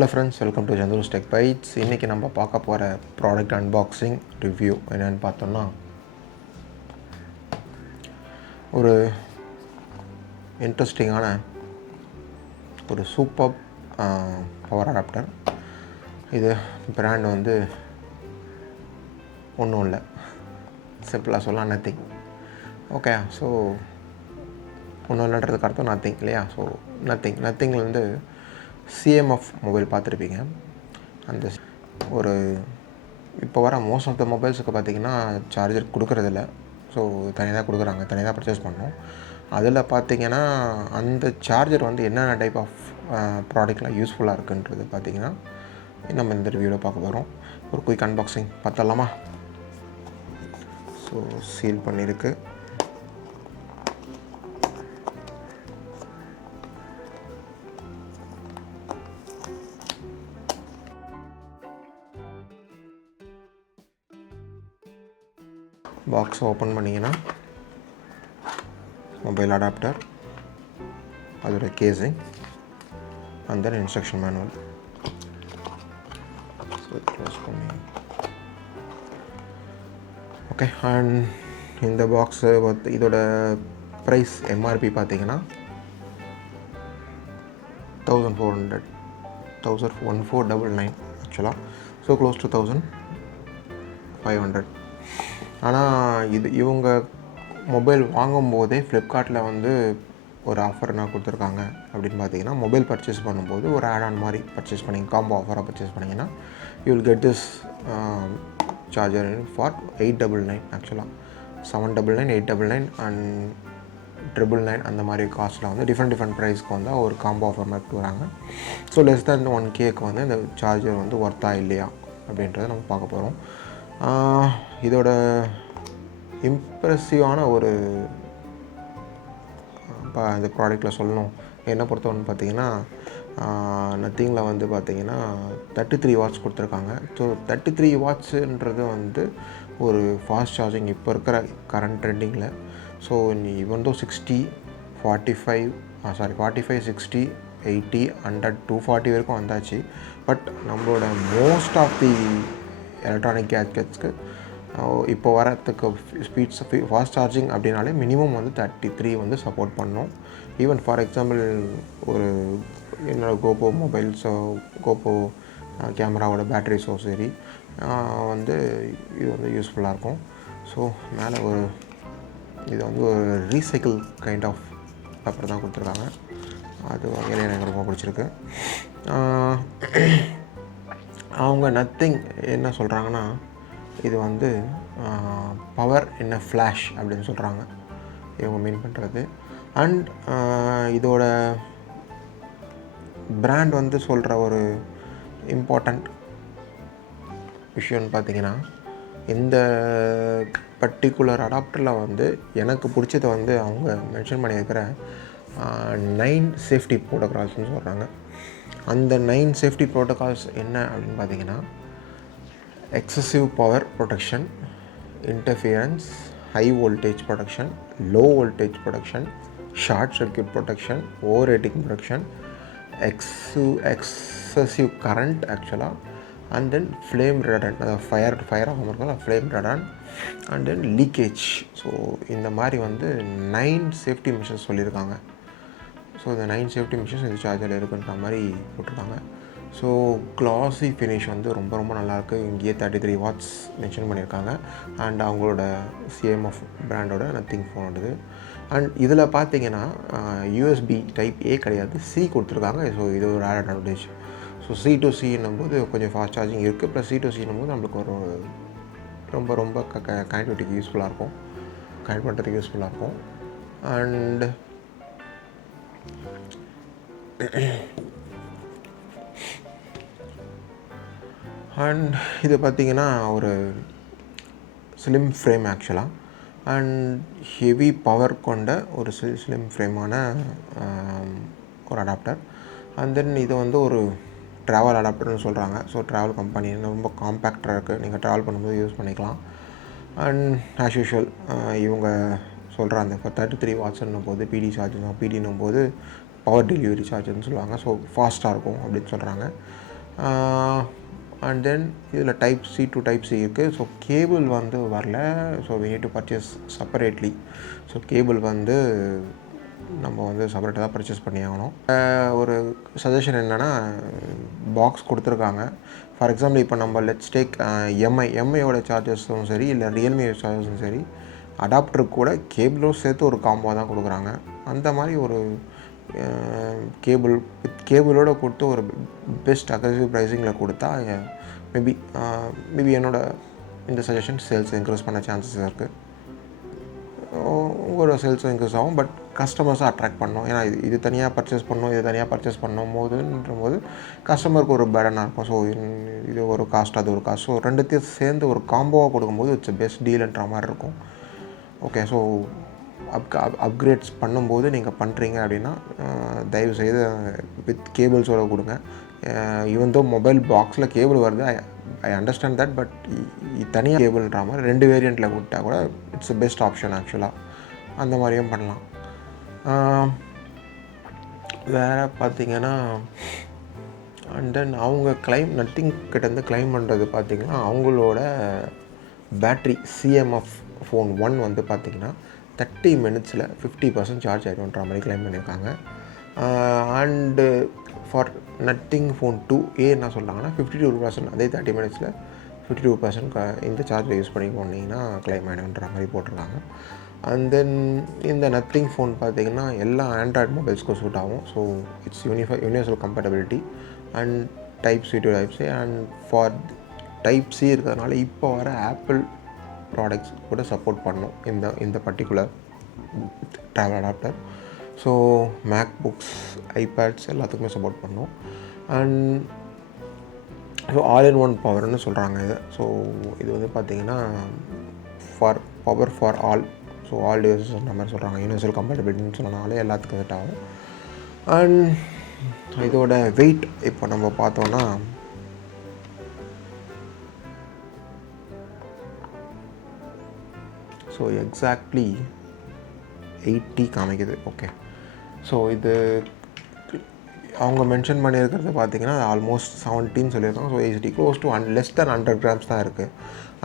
Hello friends, welcome to Jandhus tech bytes. இன்றைக்கி நம்ம பார்க்க போகிற ப்ராடக்ட் அன்பாக்சிங் ரிவ்யூ என்னென்னு பார்த்தோம்னா, ஒரு இன்ட்ரெஸ்டிங்கான ஒரு சூப்பர் பவர் அடாப்டர். இது பிராண்ட் வந்து ஒன்றும் இல்லை, சிம்பிளாக சொல்லலாம் நத்திங். ஓகே, ஸோ ஒன்றும் இல்லைன்றதுக்கு அர்த்தம் நத்திங் இல்லையா? ஸோ நத்திங்லேருந்து சிஎம்எஃப் மொபைல் பார்த்துருப்பீங்க. அந்த ஒரு இப்போ வர மோஸ்ட் ஆஃப் த மொபைல்ஸுக்கு பார்த்திங்கன்னா சார்ஜர் கொடுக்குறதில்ல. ஸோ தனியாக தான் கொடுக்குறாங்க, தனியாக தான் பர்ச்சேஸ் பண்ணோம். அதில் பார்த்திங்கன்னா அந்த சார்ஜர் வந்து என்னென்ன டைப் ஆஃப் ப்ராடக்ட்லாம் யூஸ்ஃபுல்லாக இருக்குன்றது பார்த்திங்கன்னா நம்ம இந்த ரிவ்யூவில் பார்க்க போகிறோம். ஒரு குயிக் அன்பாக்சிங் பார்த்தலாமா? ஸோ சீல் பண்ணியிருக்கு. பாக்ஸ் ஓப்பன் பண்ணிங்கன்னா மொபைல் அடாப்டர், அதோட casing and then instruction manual. So close பண்ணி ஓகே. அண்ட் இந்த பாக்ஸு இதோட ப்ரைஸ் எம்ஆர்பி பார்த்தீங்கன்னா 1499 ஆக்சுவலாக. So close to 1500. ஆனால் இவங்க மொபைல் வாங்கும்போதே ஃப்ளிப்கார்ட்டில் வந்து ஒரு ஆஃபர் என்ன கொடுத்துருக்காங்க அப்படின்னு பார்த்தீங்கன்னா, மொபைல் பர்ச்சேஸ் பண்ணும்போது ஒரு ஆட் ஆன் மாதிரி பர்ச்சேஸ் பண்ணி காம்போ ஆஃபராக பர்ச்சேஸ் பண்ணிங்கன்னா you will get this charger for 899. ஆக்சுவலாக 799, 899 அண்ட் 999 அந்த மாதிரி காஸ்ட்டில் வந்து டிஃப்ரெண்ட் ப்ரைஸ்க்கு வந்து ஒரு காம்போ ஆஃபர் மாதிரி கொடுக்குறாங்க. ஸோ லெஸ் தேன் 1Kக்கு வந்து இந்த சார்ஜர் வந்து ஒர்த்தா இல்லையா அப்படின்றத நம்ம பார்க்க போகிறோம். இதோட இம்ப்ரெசிவான ஒரு இந்த ப்ராடக்டில் சொல்லணும் என்ன பொறுத்தவரைன்னு பார்த்தீங்கன்னா, நத்திங்கில் வந்து பார்த்திங்கன்னா 33 வாட்ஸ் கொடுத்துருக்காங்க. ஸோ 33 வாட்ஸுன்றது வந்து ஒரு ஃபாஸ்ட் சார்ஜிங் இப்போ இருக்கிற கரண்ட் ட்ரெண்டிங்கில். ஸோ இவன் தோ 60, 45, 60, 80, 100, 240 வரைக்கும் வந்தாச்சு. பட் நம்மளோட மோஸ்ட் ஆஃப் தி எலக்ட்ரானிக் கேட்ஜெட்ஸ்க்கு இப்போ வரத்துக்கு ஸ்பீட்ஸ் ஃபாஸ்ட் சார்ஜிங் அப்படின்னாலே மினிமம் வந்து 33 வந்து சப்போர்ட் பண்ணோம். ஈவன் ஃபார் எக்ஸாம்பிள் ஒரு என்னோடய கோபோ மொபைல்ஸோ கோபோ கேமராவோட பேட்டரிஸோ சரி வந்து இது வந்து யூஸ்ஃபுல்லாக இருக்கும். ஸோ மேலே இது வந்து ஒரு ரீசைக்கிள் கைண்ட் ஆஃப் பேப்பர் தான் கொடுத்துருக்காங்க. அது வகையில் எனக்கு ரொம்ப பிடிச்சிருக்கு. அவங்க நத்திங் என்ன சொல்கிறாங்கன்னா, இது வந்து பவர் இன் அ ஃப்ளாஷ் அப்படின்னு சொல்கிறாங்க இவங்க மீன் பண்ணுறது. அண்ட் இதோட பிராண்ட் வந்து சொல்கிற ஒரு இம்பார்ட்டண்ட் விஷயம்னு பார்த்திங்கன்னா, இந்த பர்டிகுலர் அடாப்டரில் வந்து எனக்கு பிடிச்சது வந்து அவங்க மென்ஷன் பண்ணியிருக்கிற 9 சேஃப்டி ப்ரோட்டோகால்ஸ்னு சொல்கிறாங்க. அந்த 9 சேஃப்டி ப்ரோட்டோகால்ஸ் என்ன அப்படின்னு பார்த்தீங்கன்னா, excessive power protection, interference, high voltage protection, low voltage protection, short circuit protection, over heating protection, excessive current ஆக்சுவலாக, அண்ட் தென் ஃப்ளேம் ரெடன்ட், அதாவது ஃபயர் ஆகாமல் இருக்கும் flame retardant, and then leakage. So இந்த மாதிரி வந்து 9 சேஃப்டி மெஷர்ஸ் சொல்லியிருக்காங்க. So இந்த 9 safety measures இந்த சார்ஜரில் இருக்குன்ற மாதிரி போட்டிருக்காங்க. ஸோ க்ளாஸி ஃபினிஷ் வந்து ரொம்ப நல்லாயிருக்கு. இங்கேயே 33 வாட்ஸ் மென்ஷன் பண்ணியிருக்காங்க. அண்ட் அவங்களோட சிஎம்எஃப் பிராண்டோட நத்திங் ஃபோனோடது. அண்ட் இதில் பார்த்தீங்கன்னா யூஎஸ்பி டைப் ஏ கிடையாது, சி கொடுத்துருக்காங்க. ஸோ இது ஒரு add advantage. So C to C என்னும்போது கொஞ்சம் ஃபாஸ்ட் சார்ஜிங் இருக்குது. ப்ளஸ் C to C என்னும்போது நம்மளுக்கு ஒரு ரொம்ப கனெக்டிவிட்டிக்கு யூஸ்ஃபுல்லாக இருக்கும், கனெக்ட் பண்ணுறதுக்கு யூஸ்ஃபுல்லாக இருக்கும். அண்ட் இது பார்த்திங்கன்னா ஒரு ஸ்லிம் ஃப்ரேம் ஆக்சுவலாக, அண்ட் ஹெவி பவர் கொண்ட ஒரு ஸ்லிம் ஃப்ரேமான ஒரு அடாப்டர். அண்ட் தென் இது வந்து ஒரு ட்ராவல் அடாப்டர்னு சொல்கிறாங்க. ஸோ ட்ராவல் கம்பெனி ரொம்ப காம்பேக்டாக இருக்குது, நீங்கள் ட்ராவல் பண்ணும்போது யூஸ் பண்ணிக்கலாம். அண்ட் ஆஸ் யூஷுவல் இவங்க சொல்கிற அந்த 33 வாட்ஸ்ன்னும் போது பிடி சார்ஜ் தான், பிடினும் போது பவர் டெலிவரி சார்ஜர்னு சொல்லுவாங்க. ஸோ ஃபாஸ்ட்டாக இருக்கும் அப்படின்னு சொல்கிறாங்க. அண்ட் தென் இதில் type C to type C இருக்குது. ஸோ கேபிள் வந்து வரல. So we need to purchase separately. So cable வந்து நம்ம வந்து செப்பரேட்டாக தான் பர்ச்சேஸ் பண்ணி ஆகணும். ஒரு சஜஷன் என்னென்னா, பாக்ஸ் கொடுத்துருக்காங்க. ஃபார் எக்ஸாம்பிள் இப்போ நம்ம லெட்ஸ் டேக் எம்ஐயோட சார்ஜஸும் சரி, இல்லை ரியல்மி சார்ஜஸும் சரி, அடாப்டருக்கு கூட கேபிளும் சேர்த்து ஒரு காம்போ தான் கொடுக்குறாங்க. அந்த மாதிரி ஒரு கேபிளோடு கொடுத்து ஒரு பெஸ்ட் அக்ரெசிவ் ப்ரைஸிங்கில் கொடுத்தா மேபி என்னோட இந்த சஜஷன் சேல்ஸ் இன்க்ரீஸ் பண்ண சான்சஸ் இருக்குது. உங்களோட சேல்ஸும் இன்க்ரீஸ் ஆகும். பட் கஸ்டமர்ஸை அட்ராக்ட் பண்ணணும். ஏன்னா இது தனியாக பர்ச்சேஸ் பண்ணணும், இது தனியாக பர்ச்சேஸ் பண்ணும் போது கஸ்டமருக்கு ஒரு பேடனாக இருக்கும். ஸோ இது ஒரு காஸ்ட், அது ஒரு காஸ்ட். ஸோ ரெண்டுத்தையும் சேர்ந்து ஒரு காம்போவாக கொடுக்கும்போது இட்ஸ் பெஸ்ட் டீல்ன்ற மாதிரி இருக்கும். ஓகே, ஸோ அப்கிரேட்ஸ் பண்ணும்போது நீங்கள் பண்ணுறீங்க அப்படின்னா தயவுசெய்து வித் கேபிள்ஸோடு கொடுங்க. ஈவன் தோ மொபைல் பாக்ஸில் கேபிள் வருது, ஐ அண்டர்ஸ்டாண்ட் தட். பட் தனியாக கேபிள்ன்ற மாதிரி 2 வேரியண்ட்டில் கொடுத்தா கூட இட்ஸ் பெஸ்ட் ஆப்ஷன் ஆக்சுவலாக. அந்த மாதிரியும் பண்ணலாம். வேறு பார்த்திங்கன்னா, அண்ட் தென் அவங்க நத்திங் கிட்டேருந்து கிளைம் பண்ணுறது பார்த்திங்கன்னா, அவங்களோட பேட்ரி சிஎம்எஃப் ஃபோன் 1 வந்து பார்த்திங்கன்னா 30 மினிட்ஸில் 50% சார்ஜ் ஆகிடும்ன்ற மாதிரி கிளைம் பண்ணியிருக்காங்க. And for nothing phone 2A என்ன சொல்கிறாங்கன்னா 52%, அதே 30 மினிட்ஸில் 52% இந்த சார்ஜரை யூஸ் பண்ணி போனீங்கன்னா கிளைம் ஆகிடும்ன்ற மாதிரி போட்டிருக்காங்க. அண்ட் தென் இந்த நத்திங் ஃபோன் பார்த்திங்கன்னா எல்லா ஆண்ட்ராய்டு மொபைல்ஸ்க்கும் சூட் ஆகும். So it's universal compatibility and type C to type C. And for type C இருக்கிறதுனால இப்போ வர ஆப்பிள் ப்ராடக்ட்ஸ் கூட சப்போர்ட் பண்ணும் இந்த particular travel adapter. So MacBooks, iPads எல்லாத்துக்குமே சப்போர்ட் பண்ணும். And so all in one பவர்னு சொல்கிறாங்க இது. ஸோ இது வந்து பார்த்திங்கன்னா power for all. So all devices அந்த மாதிரி சொல்கிறாங்க. யூனிவர்சல் கம்பேட்டபிலிட்டின்னு சொன்னனாலே எல்லாத்துக்கும் செட் ஆகும். அண்ட் இதோட வெயிட் இப்போ நம்ம பார்த்தோன்னா, ஸோ எக்ஸாக்ட்லி 80 காமிக்குது. ஓகே, ஸோ இது அவங்க மென்ஷன் பண்ணியிருக்கிறது பார்த்திங்கன்னா ஆல்மோஸ்ட் 17 சொல்லியிருக்காங்க. So it's close to less than 100 grams தான் இருக்குது.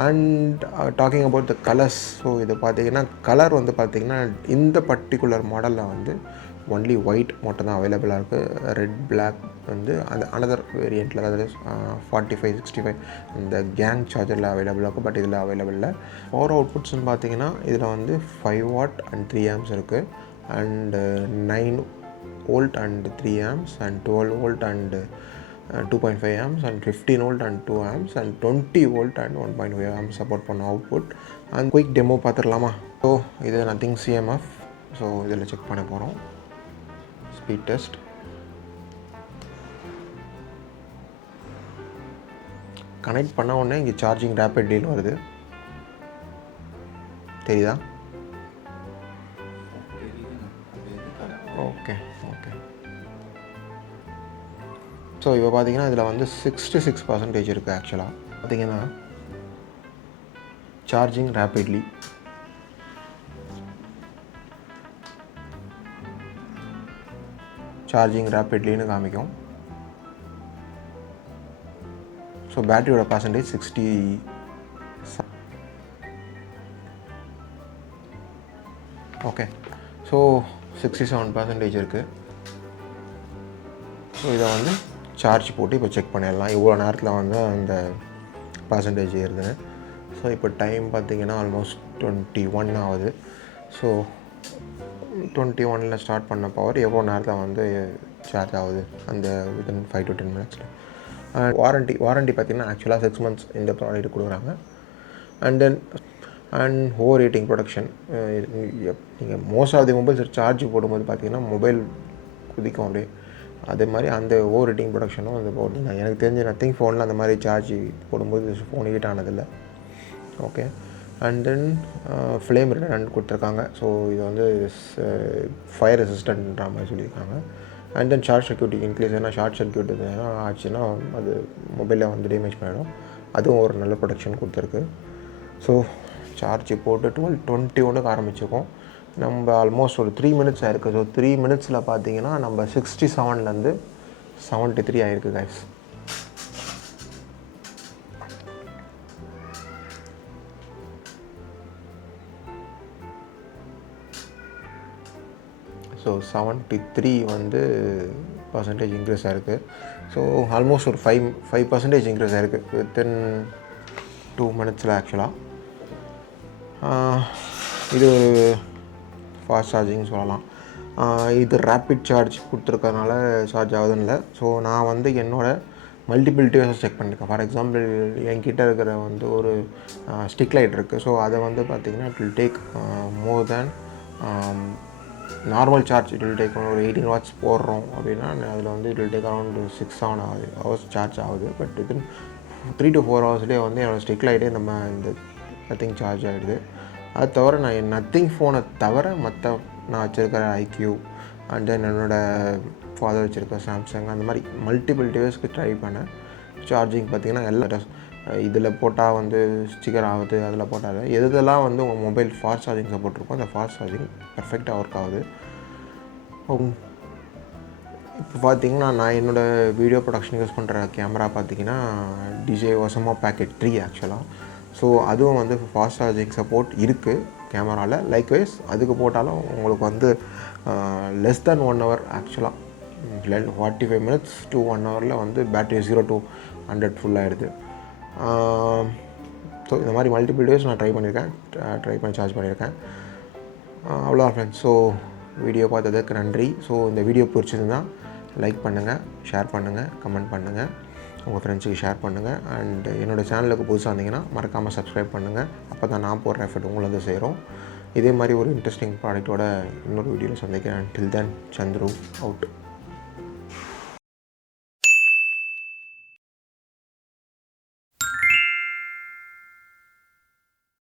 And talking about the colours, so இது பார்த்திங்கன்னா கலர் வந்து பார்த்திங்கன்னா இந்த பர்டிகுலர் மாடலில் வந்து ஒன்லி ஒயிட் மட்டும் தான் அவைலபிளாக இருக்குது. ரெட், பிளாக் வந்து அந்த அனதர் வேரியண்ட்டில், அதாவது 45, 65 இந்த கேங் சார்ஜரில் அவைலபிளாக இருக்கும். பட் இதில் அவைலபிள் இல்லை. பவர் அவுட்புட்ஸ்னு பார்த்திங்கன்னா இதில் வந்து 5 வாட் அண்ட் 3 ஆம்ஸ் இருக்குது. அண்டு 9 volt and 3 amps and 12 volt and 2.5 amps and 15 volt and 2 amps and 20 volt and 1.5 amps support பண்ண அவுட்புட். அண்ட் குயிக் டெமோ பார்த்துடலாமா? ஸோ இது நத்திங் சிஎம்எஃப். ஸோ இதில் செக் பண்ண போகிறோம். Speed test. கனெக்ட் பண்ண உடனே இங்கே சார்ஜிங் ரேப்பிட் டீல் வருது, தெரியுதா? Okay okay. ஸோ இப்போ பார்த்தீங்கன்னா இதில் வந்து 66% இருக்குது. ஆக்சுவலாக பார்த்தீங்கன்னா சார்ஜிங் ரேப்பிட்லி, சார்ஜிங் ரேப்பிட்லின்னு காமிக்கும். ஸோ பேட்டரியோட பர்சன்டேஜ் 60. ஓகே, ஸோ 67% இருக்குது. ஸோ இதை வந்து சார்ஜ் போட்டு இப்போ செக் பண்ணிடலாம் இவ்வளோ நேரத்தில் வந்து அந்த பர்சன்டேஜ் ஏறுதுன்னு. ஸோ இப்போ டைம் பார்த்திங்கன்னா ஆல்மோஸ்ட் 21 ஆகுது. ஸோ 21 ஸ்டார்ட் பண்ண பவர் எவ்வளோ நேரத்தில் வந்து சார்ஜ் ஆகுது அந்த வித்தின் 5 to 10 மினிட்ஸில். வாரண்ட்டி பார்த்திங்கன்னா ஆக்சுவலாக 6 months இந்த ப்ராடக்ட் கொடுக்குறாங்க. And then over heating protection. நீங்கள் most of the mobiles charge போடும்போது பார்த்திங்கன்னா மொபைல் குதிக்கும் அப்படியே. அதே மாதிரி அந்த ஓவர் ஹீட்டிங் ப்ரொடக்ஷனும் அந்த போடுங்க. எனக்கு தெரிஞ்ச நத்திங் ஃபோனில் அந்த மாதிரி சார்ஜ் போடும்போது ஃபோன் ஹீட் ஆனதில்லை. Okay. And then flame return கொடுத்துருக்காங்க. ஸோ இது வந்து ஃபயர் ரெசிஸ்டன்ட்ன்ற மாதிரி சொல்லியிருக்காங்க. And then short circuit increase, ஏன்னா ஷார்ட் சர்க்யூட் ஆச்சுன்னா அது மொபைலில் வந்து டேமேஜ் பண்ணிடும். அதுவும் ஒரு நல்ல ப்ரொடெக்ஷன் கொடுத்துருக்கு. ஸோ சார்ஜ் போட்டு 12:21 ஆரம்பிச்சிருக்கோம். நம்ம ஆல்மோஸ்ட் ஒரு 3 minutes ஆயிருக்கு. ஸோ 3 minutesல பார்த்தீங்கன்னா நம்ம 67லேருந்து 73 ஆயிருக்கு கைஸ். ஸோ 73 வந்து பர்சன்டேஜ் இன்க்ரீஸ் ஆகிருக்கு. ஸோ ஆல்மோஸ்ட் ஒரு 5% இன்க்ரீஸ் ஆகிருக்கு வித்தின் 2 minutes ஆக்சுவலாக. இது ஒரு ஃபாஸ்ட் சார்ஜிங் சொல்லலாம். இது ரேப்பிட் சார்ஜ் கொடுத்துருக்கறனால சார்ஜ் ஆகுதுன்னு இல்லை. ஸோ நான் வந்து என்னோடய மல்டிபிள் டிவைஸஸ் செக் பண்ணியிருக்கேன். ஃபார் எக்ஸாம்பிள் என்கிட்ட இருக்கிற வந்து ஒரு ஸ்டிக் லைட் இருக்குது. ஸோ அதை வந்து பார்த்திங்கன்னா it will take more than normal charge. It will take ஒரு 18 watts போடுறோம் அப்படின்னா அதில் வந்து it will take around 6-7 hours charge ஆகுது. பட் வித்தின் 3 to 4 hours வந்து என்னோடய ஸ்டிக் லைட்டே இந்த நத்திங் சார்ஜ் ஆகிடுது. அது தவிர நான் என் நத்திங் ஃபோனை தவிர மற்ற நான் வச்சுருக்கிற ஐக்யூ அண்ட் தென் என்னோடய ஃபாதர் வச்சுருக்க சாம்சங் அந்த மாதிரி மல்டிபிள் டிவைஸ்க்கு ட்ரை பண்ணேன். சார்ஜிங் பார்த்திங்கன்னா எல்லா இதில் போட்டால் வந்து ஸ்டிக்கர் ஆகுது, அதில் போட்டால் எதெல்லாம் வந்து உங்கள் மொபைல் ஃபாஸ்ட் சார்ஜிங் சப்போர்ட் இருக்கும் அந்த ஃபாஸ்ட் சார்ஜிங் பர்ஃபெக்டாக ஒர்க் ஆகுது. இப்போ பார்த்திங்கன்னா நான் என்னோடய வீடியோ ப்ரொடக்ஷன் யூஸ் பண்ணுற கேமரா பார்த்திங்கன்னா DJI Osmo Pocket 3 ஆக்சுவலாக. ஸோ அதுவும் வந்து ஃபாஸ்ட் சார்ஜிங் சப்போர்ட் இருக்குது கேமராவில். லைக்வைஸ் அதுக்கு போட்டாலும் உங்களுக்கு வந்து லெஸ் தேன் 1 hour ஆக்சுவலாக 45 minutes to 1 hour வந்து பேட்டரி 0 to 100 ஃபுல் ஆகிடுது. ஸோ இந்த மாதிரி மல்டிபிள் டேஸ் நான் ட்ரை பண்ணி சார்ஜ் பண்ணியிருக்கேன். அவ்வளோ ஃப்ரெண்ட்ஸ். ஸோ வீடியோ பார்த்ததுக்கு நன்றி. ஸோ இந்த வீடியோ பிடிச்சிருந்தா லைக் பண்ணுங்கள், ஷேர் பண்ணுங்கள், கமெண்ட் பண்ணுங்கள், உங்கள் ஃப்ரெண்ட்ஸுக்கு ஷேர் பண்ணுங்கள். அண்ட் என்னோடய சேனலுக்கு புதுசாக இருந்தீங்கன்னா மறக்காமல் சப்ஸ்கிரைப் பண்ணுங்கள். அப்போ தான் நான் போடுற எஃபர்ட் உங்களுக்கு சேரும். இதே மாதிரி ஒரு இன்ட்ரெஸ்டிங் ப்ராடக்ட்டோட இன்னொரு வீடியோவில் சந்திக்கிறேன். டில் தென், சந்துரு அவுட்.